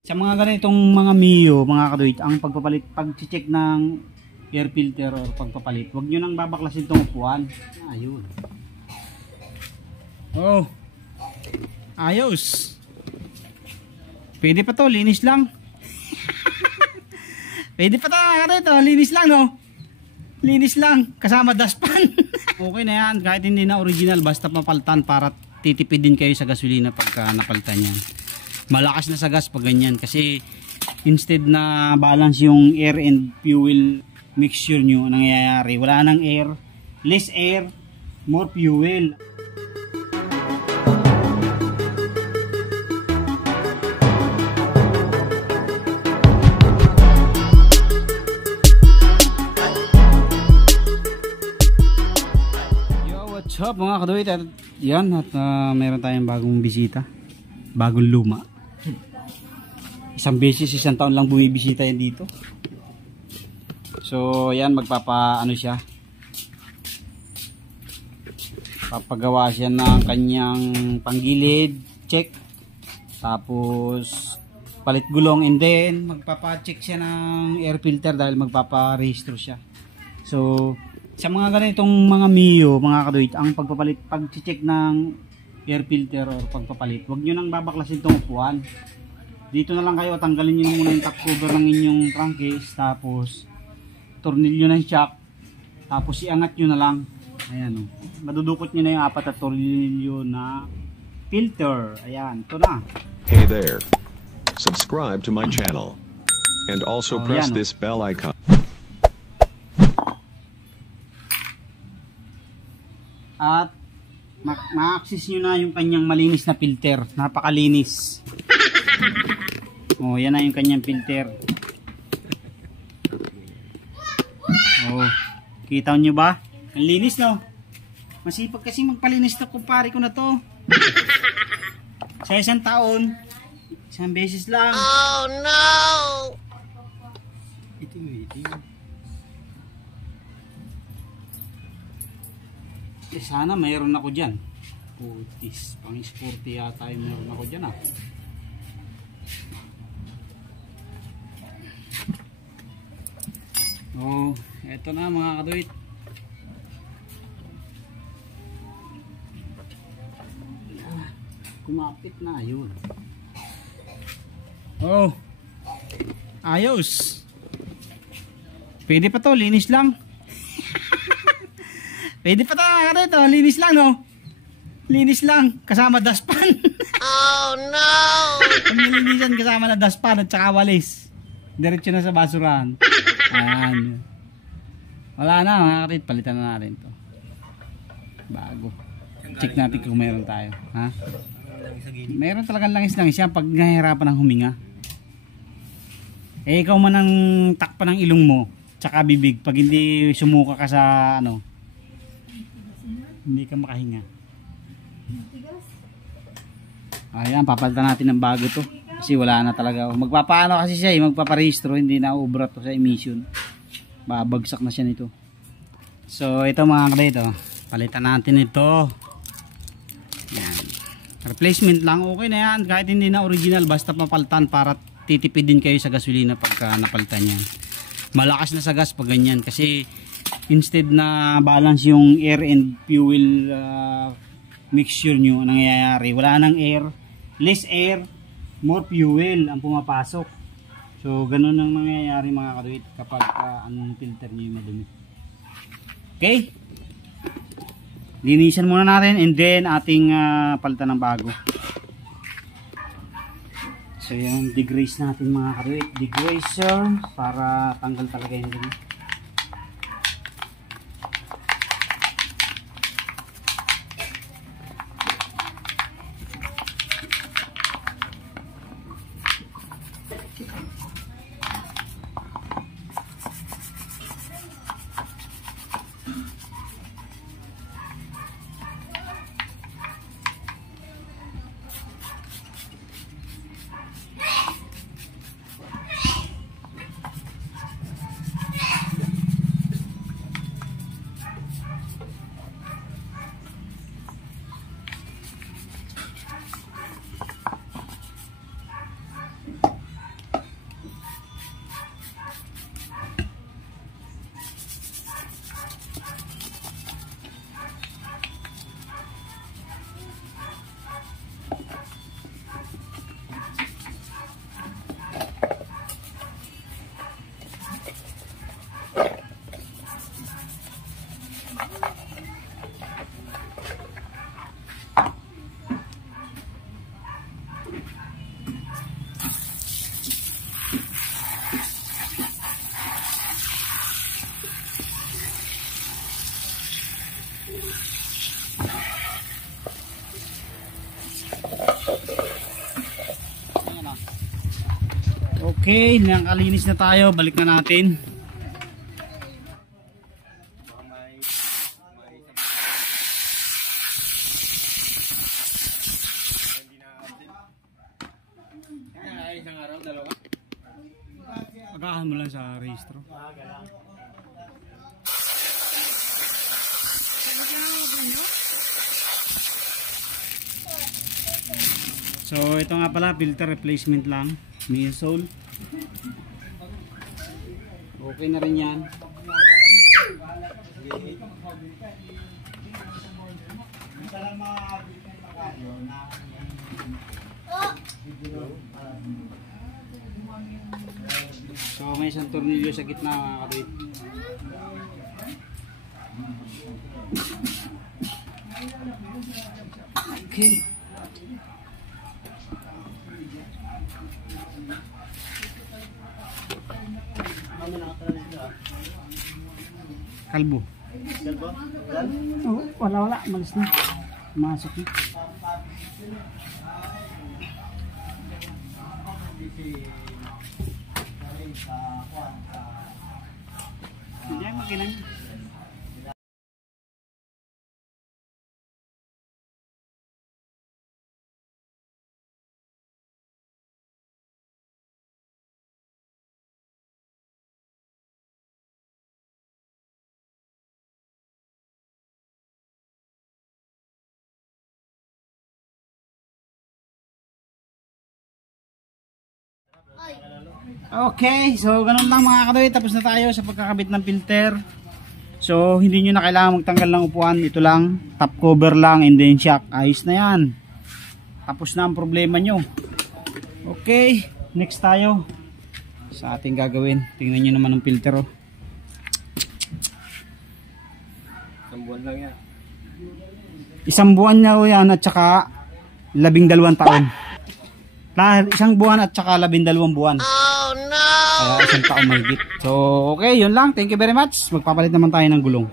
Sa mga ganitong mga Mio, mga kaduit, ang pagpapalit, pag-check ng air filter or pagpapalit, huwag nyo nang babaklasin itong upuan. Ayun. Oh. Ayos. Pwede pa to, linis lang. Pwede pa to, mga kaduit, oh, linis lang, no? Linis lang, kasama dustpan. Okay na yan, kahit hindi na original, basta papalitan para titipid din kayo sa gasolina pagka napalitan yan. Malakas na sa gas pag ganyan kasi instead na balance yung air and fuel mixture nyo, nangyayari wala nang air, less air, more fuel. Yo, what's up mga kaduit, at yan, at meron tayong bagong bisita, bagong luma. Isang beses, isang taon lang bumibisita yan dito. So yan, magpapa ano siya, papagawa siya ng kanyang panggilid check, tapos palit gulong, and then magpapa-check siya ng air filter dahil magpapa-rehistro siya. So sa mga ganitong mga Mio, mga kaduit, ang pagpapalit, pag-check ng air filter or pagpapalit, huwag nyo nang babaklasin itong upuan. Dito na lang kayo, tanggalin nyo muna yung top cover ng inyong crankcase, tapos tornilyo ng shock, tapos iangat nyo na lang. Ayan, madudukot nyo na yung 4 na tornilyo na filter. Ayan, ito na. Hey there, subscribe to my channel and also press this bell icon. At ma-access nyo na yung kanyang malinis na filter, napakalinis. Oh, yan na yung kanyang filter. Oh, kita nyo ba? Ang linis, no? Masipag kasi magpalinis to, kumpare ko na to. Sa isang taon, isang beses lang. Oh no! Itim. Sana mayroon ako dyan. Putis, pang-sporty yata yung mayroon ako dyan, ah. Oh, eto na mga kaduit. Kumapit na, yun. Oh, ayos. Pwede pa to, linis lang. Pwede pa to, mga kaduit, oh, linis lang, no? Linis lang, kasama dustpan. Oh no! Ang nilinisan kasama na dustpan at saka walis. Diretso na sa basurahan. Ayan. Wala na mga karit, palitan na natin to. Bago. Check natin kung meron tayo. Ha? Meron talagang langis-langis yan pag nahihirapan ng huminga. Eh ikaw man ang takpa ng ilong mo tsaka bibig, pag hindi sumuka ka sa ano, hindi ka makahinga. Ayan, papalitan natin ng bago to kasi wala na talaga. Magpapaano kasi siya, magpaparehistro, hindi na ubra to sa emission, babagsak na siya nito. So ito mga kadito, palitan natin ito. Yan, replacement lang, okay na yan kahit hindi na original, basta papalitan para titipid din kayo sa gasolina pagka napalitan yan. Malakas na sa gas pag ganyan kasi instead na balance yung air and fuel mixture nyo, nangyayari wala nang air, less air, more fuel ang pumapasok. So ganun ang nangyayari mga kaduit kapag ang filter nyo yung madumi. Okay, linisan muna natin and then ating palitan ng bago. So yung degrease natin mga kaduit, degreaser, para tanggal talaga yung dumi. Okay, nakalinis na tayo. Balik na natin. Pagkahan mo lang sa registro. So ito nga pala, filter replacement lang. Miosol. Okay na rin yan. So may isang tornilyo sa gitna mga kabit. Okay. Kalbo. Oh, wala, malis na. Masok na. Hindi ay makilang. Okay, so ganun lang mga kadoy, tapos na tayo sa pagkakabit ng filter. So hindi nyo na kailangan magtanggal ng upuan, ito lang, top cover lang and then shock, ayos na yan. Tapos na ang problema nyo. Okay, next tayo sa ating gagawin. Tingnan nyo naman ang filter, oh. Isang buwan lang yan. Isang buwan na yan at saka 12 taon. Isang buwan at saka 12 buwan. Oh no! Kaya isang taon mahigit. So okay, yun lang. Thank you very much. Magpapalit naman tayo ng gulong.